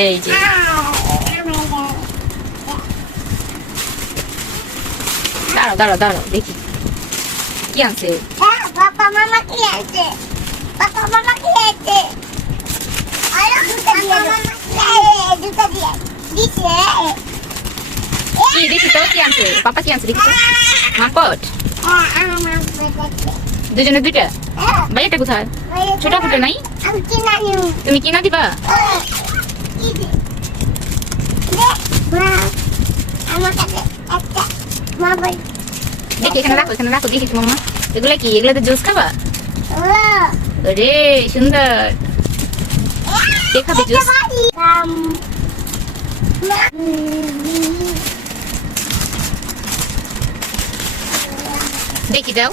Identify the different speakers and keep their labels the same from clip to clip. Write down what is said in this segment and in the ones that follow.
Speaker 1: এই যে। দাঁড়াও দাঁড়াও দাঁড়াও, দেখি। কি আনছে? কি, দেখি তো, কি আনছে? পাপা কি আনছে, দেখি মাপট দুজনে দুইটা? ভাইয়াটা কোথায়? ছোট ফুটে নাই? তুমি কিনা দিবা? দেখি এখানে রাখো এখানে রাখো দেখি তোমার মা এগুলা কি এগুলাতে জুস খাবা রে সুন্দর কে খাবে জুস দেখি দাও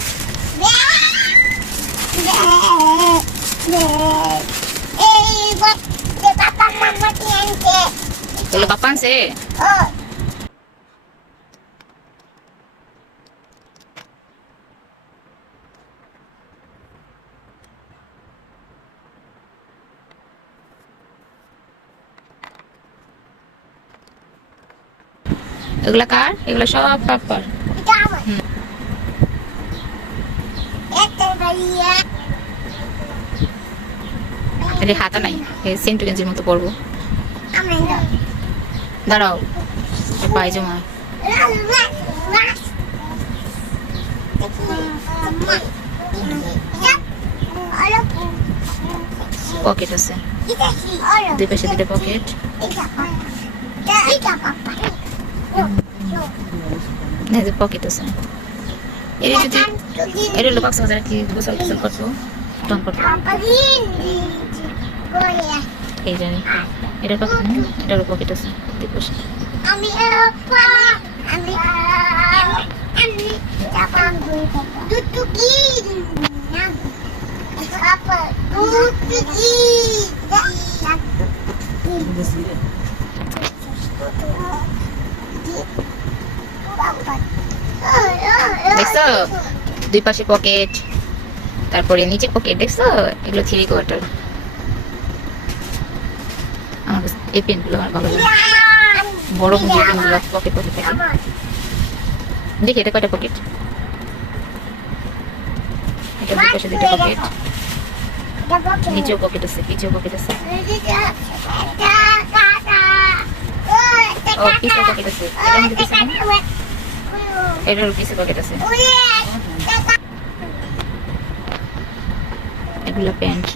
Speaker 1: এগুলো পাপা আনছে এগুলা কার? এগুলো সব পাপার হাতা নাই সেন্টু গেঞ্জির মতো পরবো। দাঁড়াও, পায়জামা। পকেট আছে। দুই পাশে দুটো পকেট পকেট আছে। এর যদি এর হলো কক্সবাজার কি গোসল এই জানি এটা পকেট এটারও পকেট আছে। পাশে
Speaker 2: আমি আমি
Speaker 1: দেখছ? দুই পাশে পকেট তারপরে নিচে পকেট দেখছ? এগুলো থ্রি কোয়ার্টার আমার এই পেনগুলো আমার ভালো লাগে বড় পেনগুলো পকেট পকেট দেখি এটা কয়টা পকেট এটা দুই পাশে দুইটা পকেট নিচেও পকেট আছে পিছেও পকেট আছে ও পিছে পকেট আছে এটার পিছে পকেট আছে এগুলো প্যান্ট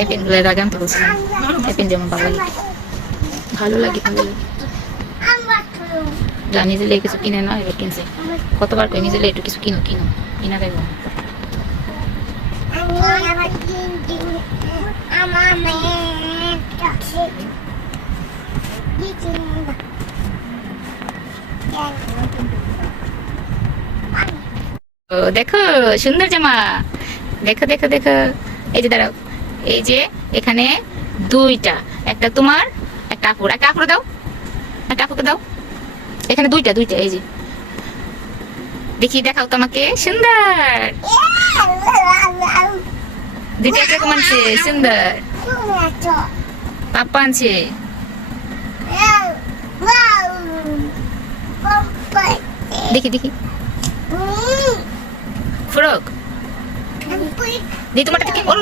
Speaker 1: এই পেনগুলো এর আগে আমি তো বলছিলাম এই পেন যেমন ভালো লাগে। ভালো লাগে ভালো লাগে। যা নিজে লেগে কিছু কিনে না এবার কিনছে। কতবার করে নিজে লেগে একটু কিছু কিনো কিনো, কিনা দেবো
Speaker 2: আমার মেয়ে
Speaker 1: ও দেখো, সুন্দর জামা। দেখো দেখো দেখো। এই যে দাঁড়াও। এই যে এখানে দুইটা। একটা তোমার, একটা আপুর। একটা আপুর দাও। একটা আপুকে দাও। এখানে দুইটা দুইটা, এই যে। দেখি, দেখাও তোমাকে। সুন্দর। দুইটা কীরকম আনছে সুন্দর। পাপ্পা আনছে। দেখি দেখি। তোমারটা থেকে ওর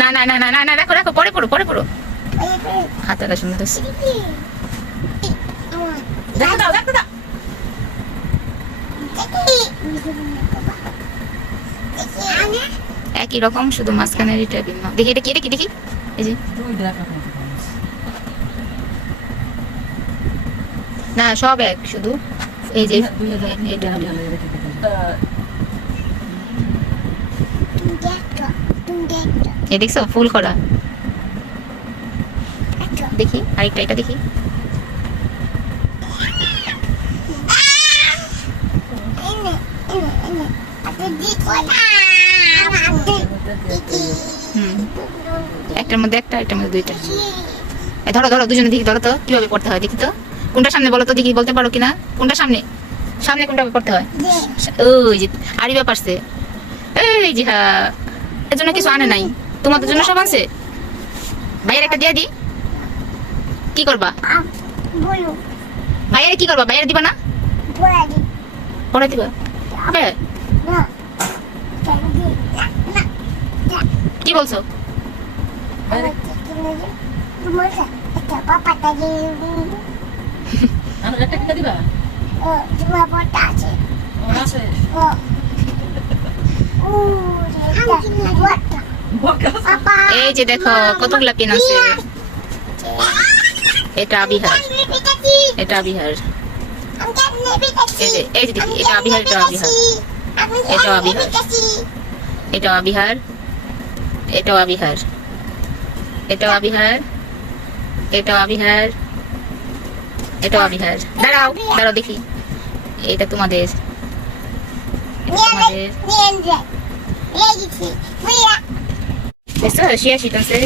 Speaker 1: না না না না না না রাখো রাখো পরে পড়ো পরে পড়ো। হাতাটা সুন্দর দেখো। দেখো একই রকম, শুধু মাঝখানের এটা ভিন্ন। দেখি, এটা কি দেখি দেখি। এই যে। না, সব এক শুধু। এই যে এ দেখছ, ফুল করা। দেখি, আরেকটা, এটা দেখি। একটার মধ্যে একটা, একটার মধ্যে দুইটা। ধরো ধরো, দুজনে দেখি, ধরো তো, কীভাবে পড়তে হয়, দেখি তো। কোনটা সামনে বলো তো দেখি, বলতে পারো কিনা? কোনটা সামনে? সামনে কোনটা করতে হয়? ওই যে আরিবা পারছে। এই যে হ্যাঁ এর জন্য কিছু আনে নাই। তোমাদের জন্য সব আনছে? ভাইয়ের একটা দিয়ে দি। কি করবা? ভাইয়ের কি করবা? ভাইয়ের দিবা না? দিবা। কি বলছো?
Speaker 2: তোমার একটা পাপাটা দি
Speaker 3: আর একটা কিনে দিবা?
Speaker 2: ও তোমার বড়টা আছে।
Speaker 3: ও আছে।
Speaker 2: ও। ও এটা বড়টা
Speaker 3: বকা
Speaker 2: পাপা।
Speaker 1: এই যে দেখো কতগুলা পেন আছে? এটা আবিহার। এটা আবিহার। এই এই যে দেখি এটা আবিহার এটা আবিহার। এটা আবিহার। এটা আবিহার। এটা আবিহার। এটা আবিহার। এটা আবিহার। এটা আবিহার দাঁড়াও দাঁড়াও দেখি এটা তোমাদের তোমাদের দেখছ শিয়া শিখাচ্ছে